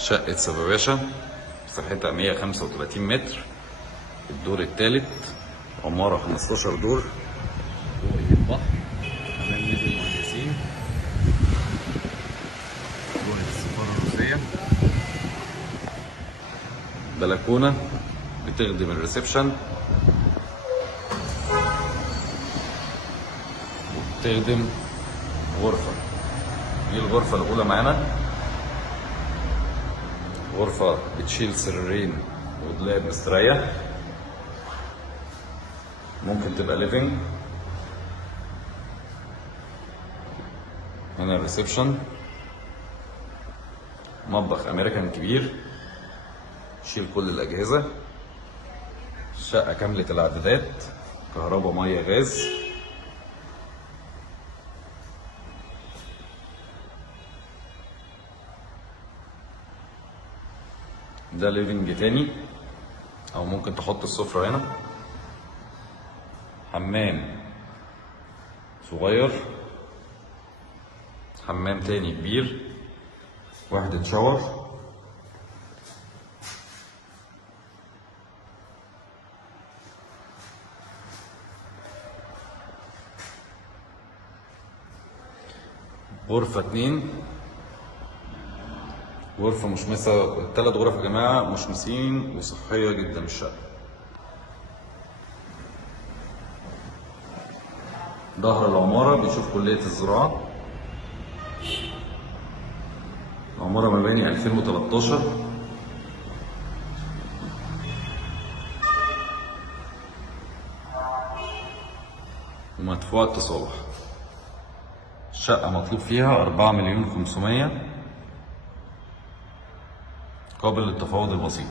شقة سباباشا، مساحتها 135 متر، الدور الثالث، عمارة 15 دور، رؤية البحر، أمام نادي المهندسين، رؤية السفارة الروسية، بلكونة بتخدم الريسبشن وبتخدم غرفة. دي الغرفة الأولى معانا، غرفة بتشيل سريرين ودولاب مستريح، ممكن تبقى ليفينج. هنا الريسبشن، مطبخ أمريكان كبير يشيل كل الأجهزة، شقة كاملة الإعدادات، كهرباء مية غاز. ده ليفينج تاني، او ممكن تحط السفرة هنا. حمام صغير، حمام تاني كبير، وحدة شاور، غرفة 2، غرفة مشمسة. التلات غرف يا جماعة مشمسين وصحية جدا الشقة. ظهر العمارة بيشوف كلية الزراعة، العمارة مباني 2013، ومدفوع التصالح. الشقة مطلوب فيها 4,500,000، قابل للتفاوض البسيط.